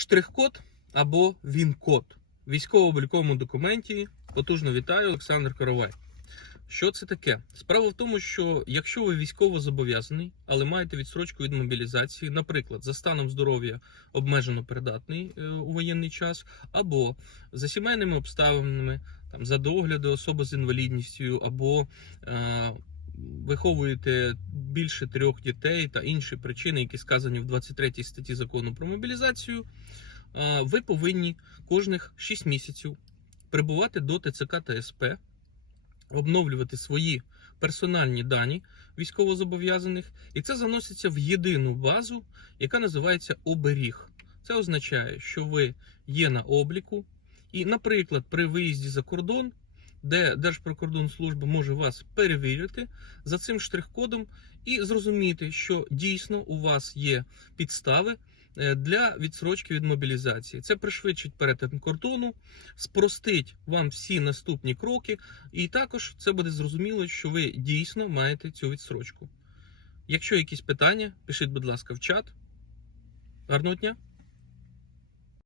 Штрих-код або ВІН-код. Військово-обліковому документі потужно вітаю Олександр Коровай. Що це таке? Справа в тому, що якщо ви військово зобов'язаний, але маєте відстрочку від мобілізації, наприклад, за станом здоров'я обмежено придатний е, у воєнний час, або за сімейними обставинами, там за догляду особи з інвалідністю, або е, виховуєте більше трьох дітей та інші причини, які сказані в 23 статті закону про мобілізацію, ви повинні кожних 6 місяців прибувати до ТЦК та СП, обновлювати свої персональні дані військовозобов'язаних, і це заноситься в єдину базу, яка називається оберіг. Це означає, що ви є на обліку, і, наприклад, при виїзді за кордон, де Держприкордонслужба може вас перевірити за цим штрих-кодом і зрозуміти, що дійсно у вас є підстави е, для відсрочки від мобілізації. Це пришвидшить перетин кордону, спростить вам всі наступні кроки, і також це буде зрозуміло, що ви дійсно маєте цю відсрочку. Якщо якісь питання, пишіть, будь ласка, в чат. Гарного дня!